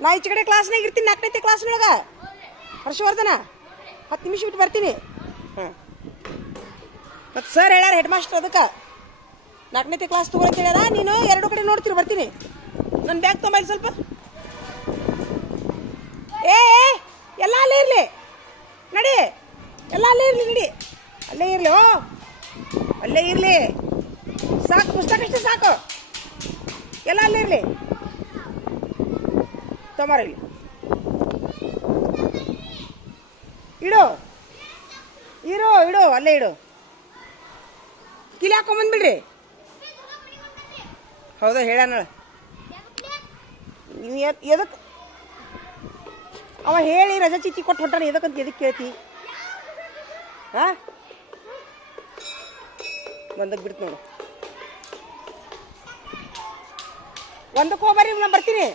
ನಾ ಈಚೆ ಕಡೆ ಕ್ಲಾಸ್ನಾಗ ಇರ್ತೀನಿ ನಾಲ್ಕನೇ ಕ್ಲಾಸ್ನೊಳಗೆ ಹರ್ಷವರ್ಧನ ಹತ್ತು ನಿಮಿಷ ಬಿಟ್ಟು ಬರ್ತೀನಿ. ಹಾಂ. ಮತ್ತು ಸರ್ ಹೇಳ್ಯಾರ ಹೆಡ್ ಮಾಸ್ಟರ್ ಅದಕ್ಕೆ. ನಾಲ್ಕನೇ ಕ್ಲಾಸ್ ತಗೋಅಂತ ಹೇಳ್ಯಾರ ನೀನು ಎರಡು ಕಡೆ ನೋಡ್ತೀರಿ ಬರ್ತೀನಿ. ನನ್ನ ಬ್ಯಾಗ್ ತೊಂಬಲ್ಲಿ ಸ್ವಲ್ಪ. ಏ, ಎಲ್ಲ ಅಲ್ಲೇ ಇರಲಿ. ನಡಿ. ಎಲ್ಲ ಅಲ್ಲೇ ಇರಲಿ ನಡಿ. ಅಲ್ಲೇ ಇರಲಿ ಓ. ಅಲ್ಲೇ ಇರಲಿ. ಸಾಕು ಪುಸ್ತಕ ಅಷ್ಟೇ ಸಾಕು. ಎಲ್ಲ ಅಲ್ಲೇ ಇರಲಿ. ಇಲ್ಲಿ ಇಡು. ಇರು, ಇಡು, ಅಲ್ಲೇ ಇಡು. ಕಿಲಿ ಹಾಕೊಂಬಂದ್ಬಿಡ್ರಿ ಹೌದಾ ಹೇಳಣ ನೀವು ಎದಕ್ಕೆ ಅವ ಹೇಳಿ ರಜಾ ಚೀಟಿ ಕೊಟ್ಟು ಹೊಂಟಾನ ಎದಕ್ಕಂತ ಎದಕ್ಕೆ ಕೇಳ್ತಿ? ಹಾ ಒಂದಕ್ಕೆ ಬಿಡ್ತು ನೋಡು. ಒಂದಕ್ಕೆ ಹೋಗ್ಬರ್ರಿ ನಾನು ಬರ್ತೀನಿ.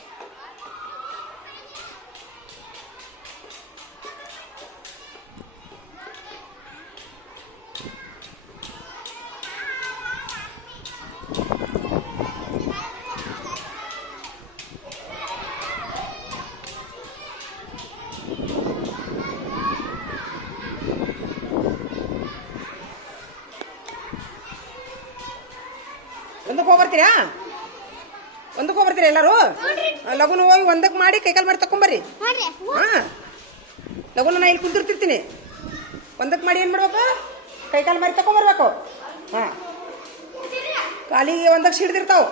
ಒಂದಕ್ಕೆ ಹೋಗ್ಬರ್ತೀರಾ ಒಂದಕ್ಕೆ ಹೋಗ್ಬರ್ತೀರಾ ಎಲ್ಲರೂ? ಲಗುನ ಹೋಗಿ ಒಂದಕ್ಕೆ ಮಾಡಿ ಕೈಕಾಲು ಮಾಡಿ ತಕೊಂಬರ್ರಿ ಹಾಂ. ಲಗುನ ನಾ ಇಲ್ಲಿ ಕುಂತಿರ್ತಿರ್ತೀನಿ ಒಂದಕ್ಕೆ ಮಾಡಿ ಏನು ಮಾಡ್ಬೇಕು? ಕೈಕಾಲು ಮಾಡಿ ತಕೊಂಬರ್ಬೇಕು ಹಾ. ಕಾಲಿಗೆ ಒಂದಕ್ಕೆ ಸಿಡ್ದಿರ್ತಾವ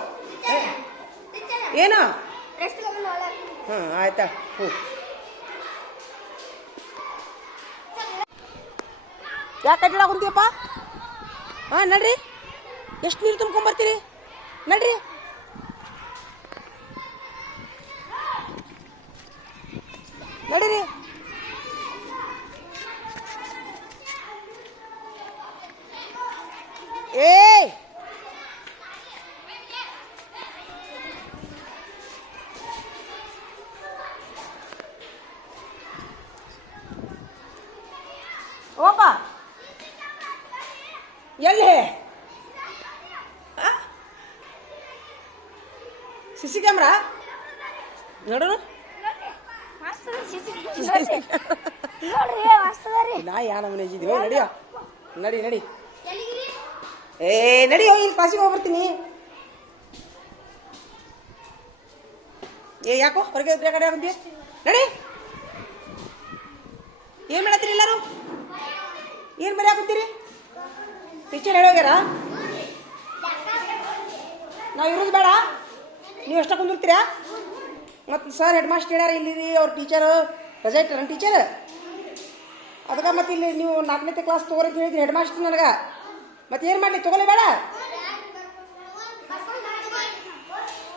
ಏನು? ಹಾಂ ಆಯ್ತಾ. ಹ್ಞೂ. ಯಾಕೆ ಕಟ್ಟಿಡ ಕುಂತೀಯಪ್ಪ? ಹಾಂ ನಡ್ರಿ. ಎಷ್ಟು ನೀರು ತುಂಬ್ಕೊಂಬರ್ತೀರಿ? ನಡೀರಿ. ನಾ ಯಾ ನಮ್ಮನೆ ಇದ್ದೀವಿ? ನಡಿಯ. ನಡಿ ನಡಿ. ಏ ನಡಿ ಹೋಗಿ ಇಲ್ಲಿ ಕ್ಲಾಸಿಗೆ ಹೋಗ್ಬರ್ತೀನಿ. ಏ ಯಾಕೋ? ಹೊರಗೆ ಇದ್ರೆ ಕಡೆ ಬಂದಿ ನಡಿ. ಏನು ಮಾಡತ್ತೀರಿ ಎಲ್ಲರೂ? ಏನು ಬರೀ ಹಾಕತ್ತೀರಿ ಟೀಚರ್ ಹೇಳೋಗ್ಯಾರ ನಾವು ಇರೋದು ಬೇಡ. ನೀವು ಎಷ್ಟ ಕುಂದಿರ್ತೀರಾ? ಮತ್ತು ಸರ್ ಹೆಡ್ ಮಾಸ್ಟರ್ ಹೇಳ್ಯಾರ, ಇಲ್ಲಿ ಅವ್ರ ಟೀಚರ್ ರಜೆ ಇಟ್ಟಾರ ಟೀಚರ್ ಅದಕ್ಕೆ ಮತ್ತೆ ಇಲ್ಲಿ ನೀವು ನಾಲ್ಕನೇ ಕ್ಲಾಸ್ ತೊಗೊರಿ ಅಂತ ಹೇಳಿದ್ರಿ ಹೆಡ್ ಮಾಸ್ಟರ್ ನನಗೆ. ಮತ್ತೆ ಏನು ಮಾಡಲಿ ತೊಗೊಲಿ ಬೇಡ?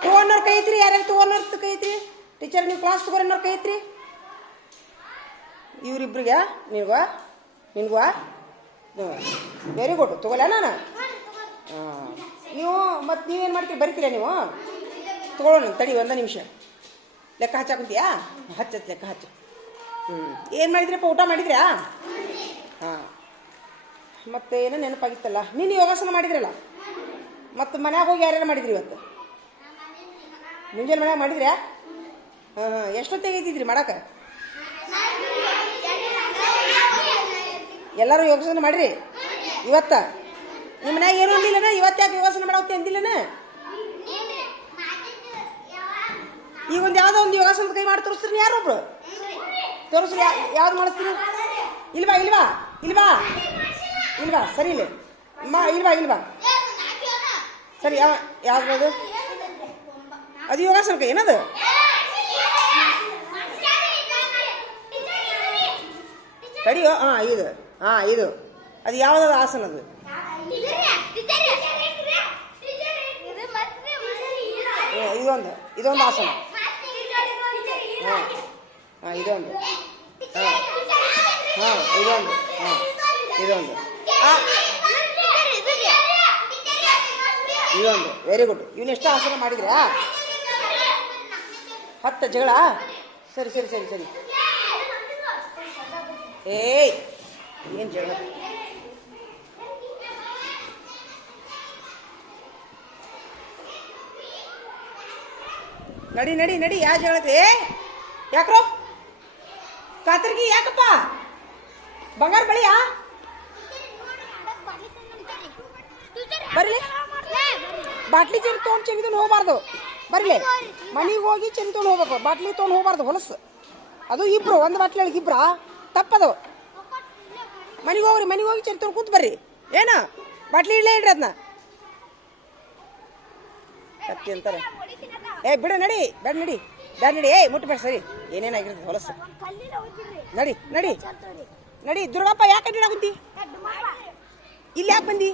ತೊಗೊಂಡವ್ರ ಕೈ ಐತ್ರಿ ಯಾರ್ಯಾರು ತೊಗೊಂಡವ್ರ ಕೈ ಐತ್ರಿ? ಟೀಚರ್ ನೀವು ಕ್ಲಾಸ್ ತೊಗೊರಿ ಅನ್ನೋರ್ ಕೈ ಐತ್ರಿ? ಇವ್ರಿಬ್ರಿಗೆ, ನಿನ್ಗ ನಿನ್ಗ ವೆರಿ ಗುಡ್ ತೊಗೊಲ್ಲ ನಾನು? ಹಾಂ. ನೀವು ಮತ್ತು ನೀವೇನು ಮಾಡ್ತೀರಿ, ಬರಿತೀರಾ ನೀವು? ತೊಗೊಳ್ಳೋಣ, ತಡಿ, ಒಂದು ನಿಮಿಷ. ಲೆಕ್ಕ ಹಚ್ಚಾಕುಂತೀಯಾ ಹಚ್ಚತ್ ಲೆಕ್ಕ ಹಚ್ಚು. ಹ್ಞೂ ಏನು ಮಾಡಿದ್ರಪ್ಪ? ಊಟ ಮಾಡಿದ್ರಾ? ಹಾಂ. ಮತ್ತೆ ಏನೋ ನೆನಪಾಗಿತ್ತಲ್ಲ? ನೀನು ಯೋಗಾಸನ ಮಾಡಿದ್ರಲ್ಲ? ಮತ್ತು ಮನ್ಯಾಗ ಹೋಗಿ ಯಾರ್ಯಾರು ಮಾಡಿದ್ರಿ ಇವತ್ತು? ಮುಂಜಾನೆ ಮನ್ಯಾಗ ಮಾಡಿದ್ರ್ಯಾ ಹಾಂ ಹಾಂ. ಎಷ್ಟೊತ್ತಿಗೆ ಐತಿದ್ರಿ ಮಾಡಕ್ಕೆ ಎಲ್ಲರೂ ಯೋಗಾಸನ ಮಾಡಿರಿ? ಇವತ್ತ? ನಿಮ್ಮ ಮನ್ಯಾಗ ಏನೂ ಅಂದಿಲ್ಲನ? ಇವತ್ತು ಯಾಕೆ ಯೋಗಾಸನ ಮಾಡೋಕೆ ಅಂದಿಲ್ಲನ? ಈಗ ಒಂದು ಯಾವುದೋ ಒಂದು ಯೋಗಾಸನದ ಕೈ ಮಾಡಿ ತೋರಿಸ್ತೀನಿ. ಯಾರೊಬ್ರು ತೋರಿಸ್ರಿ. ಯಾವ್ದು ಮಾಡಿಸ್ತೀರಿ ಇಲ್ವಾ ಇಲ್ವಾ? ಇಲ್ವಾ? ಇಲ್ವಾ? ಸರಿ ಇಲ್ಲ. ಮಾ ಇಲ್ವಾ ಇಲ್ವಾ? ಸರಿ ಯಾವ ಯಾವ್ದು ಅದು ಯೋಗಾಸನ ಕೈ ಏನದು? ತಡಿಯೋ ಹಾಂ ಇದು. ಹಾಂ ಇದು. ಅದು ಯಾವುದಾದ ಆಸನ ಅದು ಏ, ಇದೊಂದು. ಇದೊಂದು ಆಸನ. ಹಾಂ ಹಾಂ ಇದೊಂದು ಹಾಂ ಹಾಂ ಇದೊಂದು ಹಾಂ ಇದೊಂದು ಆ, ಇದೊಂದು ವೆರಿ ಗುಡ್ ಇವನು ಎಷ್ಟು ಆಸನ ಮಾಡಿದ್ರಾ? ಹತ್ತು ಜಗಳ? ಸರಿ ಸರಿ ಸರಿ ಸರಿ. ಏಯ್ ಏನು ಜಗಳ? ನಡಿ ನಡಿ ನಡಿ ಯಾವ ಏ ಯಾಕ್ರೋ? ಕಾತರ್ಗಿ, ಯಾಕಪ್ಪ? ಬಂಗಾರ ಬಳಿಯಾ? ಬರ್ಲಿ. ಬಾಟ್ಲಿ ಚೆಂದ ತೊಗೊಂಡು ಚೆಂದ ಹೋಗ್ಬಾರ್ದು. ಬರ್ಲಿ. ಮನೆಗೆ ಹೋಗಿ ಚೆನ್ನ ತೊಗೊಂಡು ಹೋಗ್ಬೇಕು. ಬಾಟ್ಲಿ ತೊಗೊಂಡು ಹೋಗಬಾರ್ದು, ಹೊಲಸು. ಅದು ಇಬ್ರು, ಒಂದು ಬಾಟ್ಲಿ ಒಳಗೆ ಇಬ್ರ? ತಪ್ಪದು. ಮನೆಗೆ ಹೋಗ್ರಿ, ಮನೆಗೆ ಹೋಗಿ ಚೆಂದ ತೊಗೊಂಡು ಕೂತ್ ಬರ್ರಿ. ಏನು? ಬಾಟ್ಲಿ ಇಡಲೇ ಇಡ್ರಿ ಅದನ್ನ ಕತ್ತಿ ಅಂತಾರೆ ಏ, ಬಿಡು, ನಡಿ. ಬೇಡ, ನಡಿ. ಬೇಡ ನಡಿ ಏಯ್ ಮುಟ್ಟಬೇಡ ಸರಿ. ಏನೇನಾಗಿರ್ತದೆ ಹೊಲಸು. ನಡಿ ನಡಿ. ನಡಿ ದುರ್ಗಪ್ಪ ಯಾಕೆ ಅಡ್ಡಾಡ ಕುಂತಿ ಇಲ್ಲಿ ಯಾಕೆ ಬಂದಿ?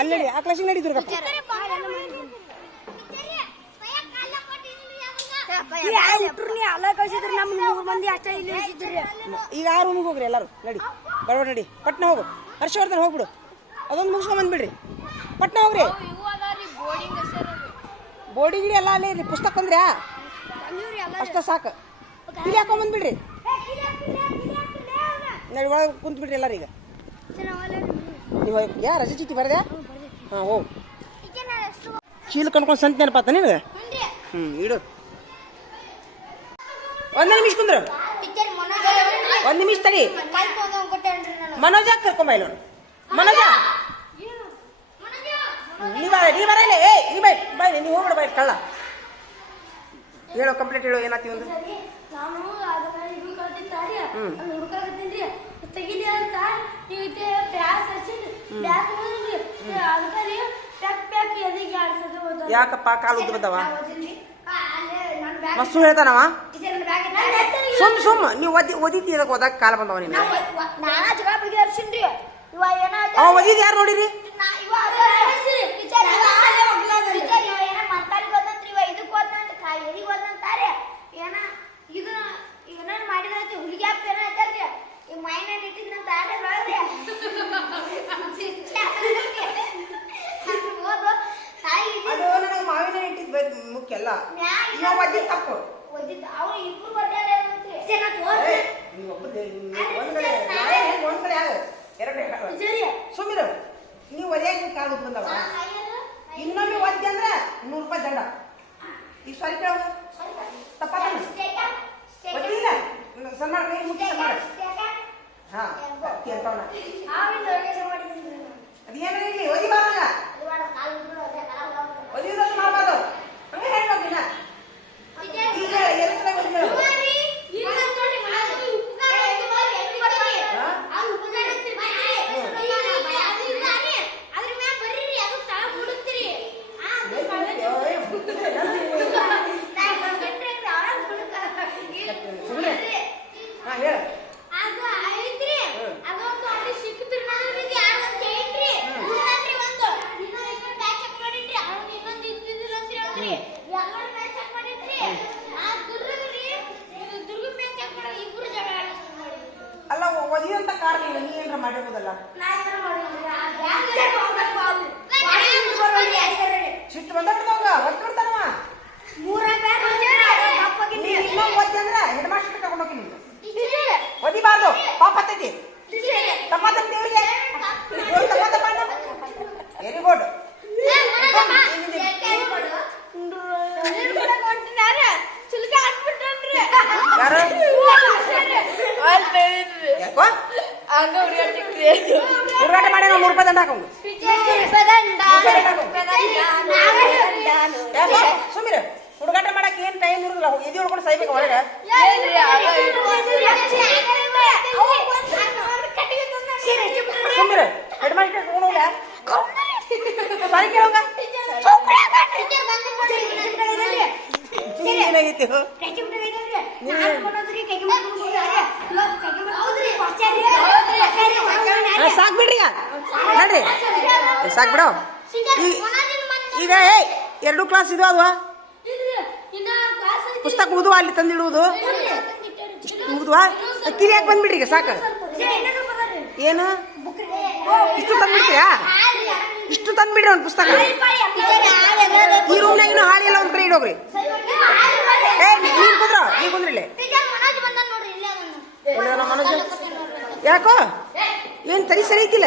ಅಲ್ಲಿ ನಡಿ ಆ ಕ್ಲಾಸಿಗೆ ನಡಿ ದುರ್ಗಪ್ಪ. ಈಗ ಆ ರೂಮಿಗೆ ಹೋಗ್ರಿ ಎಲ್ಲರೂ. ನಡಿ ಬರೋ ನಡಿ. ಪಟ್ನ ಹೋಗು. ಹರ್ಷವರ್ಧನ್ ಹೋಗ್ಬಿಡು. ಅದೊಂದು ಮುಗಿಸ್ಕೊಂಡ್ ಬಂದ್ಬಿಡ್ರಿ. ಪಟ್ನ ಹೋಗ್ರಿ ಬೋಡಿ ಗಿಡಿ ಎಲ್ಲ ಅಲ್ಲೇ ಇರ್ರಿ ಪುಸ್ತಕ ತಂದ್ರ್ಯಾ? ಅಷ್ಟ ಸಾಕು. ಇಲ್ಲಿ ಹಾಕೊಂಡ್ ಬಂದ್ಬಿಡ್ರಿ. ನಡಿ ಒಳಗೆ ಕುಂತ್ಬಿಡ್ರಿ ಎಲ್ಲರೂ ಈಗ. ನೀವು ಯಾ ರಜೆ ಚೀಟಿ ಬರ್ದೆ. ಹಾಂ ಓ ಚೀಲ ಕಣ್ಕೊಂಡು ಸಂತ ನೆನಪಾತ ನಿನಗೆ? ಹ್ಞೂ ಇಡು. ಒಂದ್ ನಿಮಿಷ ಕುಂದ್ರು. ಒಂದು ನಿಮಿಷ ತಡಿ. ಮನೋಜ ಕರ್ಕೊಂಬ ಇಲ್ಲ ಮನೋಜ! ನೀ ಬರ ನೀ ಬರ ಏ ನೀ ಬೈ ಬೈ ನೀ ಹೋಗ್ಬಿಡ, ಬೈ, ಕಳ್ಳ. ಹೇಳೋ ಕಂಪ್ಲೀಟ್ ಹೇಳೋ ಏನಾತಿ ಒಂದು ನಾನು ಅದನ್ನ ಅಂತ ಯಾಕಪ್ಪ, ಕಾಲು ಉದ್ದ ಬ್ಯಾಗ್ ಮಸ್ಸು ಹೇಳ್ತಾನವ? ಸುಮ್ ಸುಮ್ ನೀವು ಓದಿ, ಓದಿತಿ ಇದಕ್ಕೆ ಓದಾಕ ಕಾಲ ಬಂದವ ನೀನು ನಾನು ಜಗಳ ಅವ ಓದಿದ್ ಯಾರು ನೋಡಿರಿ? ನಾ ಇವ ಟೀಚರ್ ಇವ ಅಲ್ಲೇ ಹೋಗ್ಲಾದ್ರಿ ಟೀಚರ್ ಇವ ಏನ ಮಂತಾಲಿಗೆ ಹೋದಂತ್ರಿ ಇವ ಇದಕ್ಕೆ ಹೋದಂತ ಕಾ ಎದಿಗೆ ಏನ ಇದು ಇವನೇನ್ ಮಾಡಿದ್ರೈತಿ ಹುಲಿಗೆ ಹಾಕ್ತ ಏನ ಐತಲ್ರಿ ಈ ಮೈನ ಇಟ್ಟಿದ್ನಂತ ಆಡೇ ನೋಡ್ರಿ. ಹೋದ್ರು ತಾಯಿ ಅದು ನನಗೆ ಮಾವಿನ ಇಟ್ಟಿದ್ ಮುಖ್ಯ ಅಲ್ಲ ಇವ ಓದಿದ್ ತಪ್ಪು. ಅವ್ರು ಇಬ್ರು ಬರ್ತಾರೆ ಟೀಚರ್ ನಾ ತೋರ್ಸಿ ನೀವು ಒಬ್ಬರೇ ಒಂದ್ ಕಡೆ ನಾಳೆ ಒಂದ್ ಕಡೆ ಆಗ ಎರಡೇ ಕಾಲ. ಸುಮ್ಮಿರು ನೀವು ಒದ್ಯಾಗ ಕಾಲು ಬಂದವ ಇನ್ನೊಮ್ಮೆ ಒದ್ದೆ ಅಂದ್ರೆ ನೂರು ರೂಪಾಯಿ ದಂಡ. ಈ ಸಾರಿ ಕೇಳ. ತಪ್ಪ ಒದ್ದಿಲ್ಲ ಸನ್ಮಾನ ಕೈ ಮುಟ್ಟಿ ಹಾ ಅಂತವನ ಅದೇನ ಇರ್ಲಿ ಒದಿ ಮಾಡಬಾರ್ದು. ಹಂಗೆ ಈಗ ಎರಡು ಸಲ ಒದ್ದಿಲ್ಲ ಹಾ ಹೇಳ ಅದು ಐತ್ರಿ ಅದೊಂದು ಅಲ್ಲಿ ಸಿಕ್ತ್ರಿ ನನಗೆ ಯಾರು ಅಂತ ಹೇಳ್ರಿ ಇನ್ನೊಂದ್ರಿ ಒಂದು ಇನ್ನೊಂದು ಇನ್ನೊಂದು ಬ್ಯಾಚ್ ಚೆಕ್ ಮಾಡಿದ್ರಿ ಅವ್ನು ಇನ್ನೊಂದು ಇದ್ದಿದ್ದಿಲ್ಲ ಅಂತ್ರಿ ಅವ್ರಿ ಎಲ್ಲರೂ ಬ್ಯಾಚ್ ಚೆಕ್ ಮಾಡಿದ್ರಿ ಆ ದುರ್ಗರಿ ಇದು ದುರ್ಗ ಬ್ಯಾಚ್ ಚೆಕ್ ಮಾಡೋ ಇಬ್ರು ಜಗಳ ಆಡಿಸ್ಕೊಂಡು ಮಾಡಿದ್ರು ಅಲ್ಲ ಒದಿಯುವಂತ ಕಾರಣ ಇಲ್ಲ ನೀ ಏನ್ರ ಮಾಡಿರ್ಬೋದಲ್ಲ ನಾ ಏನ್ ಮಾಡಿದ್ರಿ ಆ ಬ್ಯಾಗ್ ಹೋಗಕ್ ಬಾವು ಬರೋರಿ ಐದರಡಿ ಸಿಟ್ಟು ಬಂದ ಬಿಡ್ತಾವ ಒದ್ದು ಬಿಡ್ತಾನವ ಮೂರ ಬ್ಯಾಗ್ ನೀ ಇನ್ನೊಂದು ಒದ್ದೆ ಅಂದ್ರೆ ಹೆಡ್ ಮಾಸ್ಟರ್ ಕರ್ಕೊಂಡು ಹೋಗಿ ನೀನು ಟೀಚರ್ ಒದಿಬಾರ್ದು ಪಾಪ ಹತ್ತೈತಿ ಟೀಚರ್ ತಪ್ಪಾತ ದೇವ್ರಿಗೆ ದೇವ್ರು ತಪ್ಪಾತ ಮಾಡ ವೆರಿ ಗುಡ್ ಯಾರು ಯಾಕೋ ಹುಡುಗಾಟ ಮಾಡಿ ನಾವು ನೂರು ರೂಪಾಯಿ ದಂಡ ಹಾಕೊಂಡು ಯಾಕೋ ಸುಮ್ಮಿರ ಹುಡುಗಾಟ ಮಾಡಕ್ ಏನ್ ಟೈಮ್ ಇರುದಿಲ್ಲ ಇದು ಹೇಳ್ಕೊಂಡು ಸೈಬೇಕು ಒಳಗೆ ಸುಮ್ಮಿರ. ಹೆಡ್ ಮಾಸ್ಟರ್ ತಗೊಂಡೋಗ್ಲ ಸಾರಿ ಕೇಳೋಂಗ ಬಿಡ್ರಿ ನಡ್ರಿ ಸಾಕು ಬಿಡು. ಈಗ ಏಯ್ ಎರಡು ಕ್ಲಾಸ್ ಇದು ಅಲ್ವಾ ಪುಸ್ತಕ ಉದುವಾ ಅಲ್ಲಿ ತಂದಿಡುವುದು ಮುಗಿದ್ವಾ ಕಿರಿಯಾಗಿ ಬಂದ್ಬಿಡ್ರಿ ಈಗ, ಸಾಕು. ಏನು? ಇಷ್ಟು ತಂದ್ಬಿಡ್ತೀರಾ ಇಷ್ಟು ತಂದ್ಬಿಡ್ರಿ ಒಂದು ಪುಸ್ತಕ. ಈ ರೂಮ್ನಾಗ ಇನ್ನೂ ಹಾಳಿ ಎಲ್ಲ ಒಂದ್ ಕಡೆ ಇಡೋಗ್ರಿ. ಏ, ನೀನ್ ಕುಂದ್ರ ನೀ ಕುಂದ್ರಿ ಇಲ್ಲಿ. ಒಳ್ಳೆಯವನ ಮನೋಜ್ ಯಾಕೋ? ಏನ್ ತರಿ ಸರಿ ಐತಿಲ್ಲ?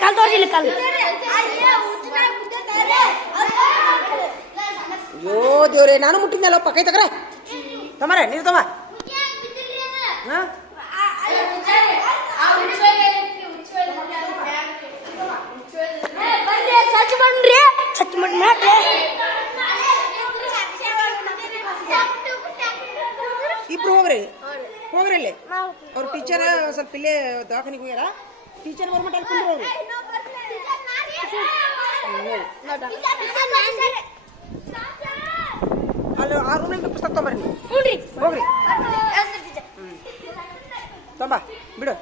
ಕಲ್ ತೋರಿಸಿಲ್ಲ ಕಲ್ ಅಯ್ಯೋ ದೇವ್ರೆ ನಾನು ಮುಟ್ಟಿದ್ನಲ್ಲಪ್ಪ ಕೈ ತಗ್ರೆ. ತಮರೆ ನೀವು ತಮ್ಮ ಹಾ? ಬಣ್ರಿ ಸಚ್ಚ ಮಾಡ್ರಿ? ಇಬ್ರು ಹೋಗ್ರಿ. ಹೋಗ್ರಿ ಇಲ್ಲಿ. ಅವ್ರ ಟೀಚರ್ ಸ್ವಲ್ಪ ಇಲ್ಲೇ ದವಾಖಾನಿಗೆ ಹೋಗ್ಯಾರ. ಟೀಚರ್ ಬರ್ಬಿಟ್ಟು ಅಲ್ಲಿ ಕುಂದ್ರ ಹೋಗ್ರಿ. ಅಲ್ಲಿ ಆ ರೂಮ್ನಾಗ ಪುಸ್ತಕ ತೊಗೊಂಬರ್ರಿ. ಹೋಗ್ರಿ. ತೊಂಬ ಬಿಡು.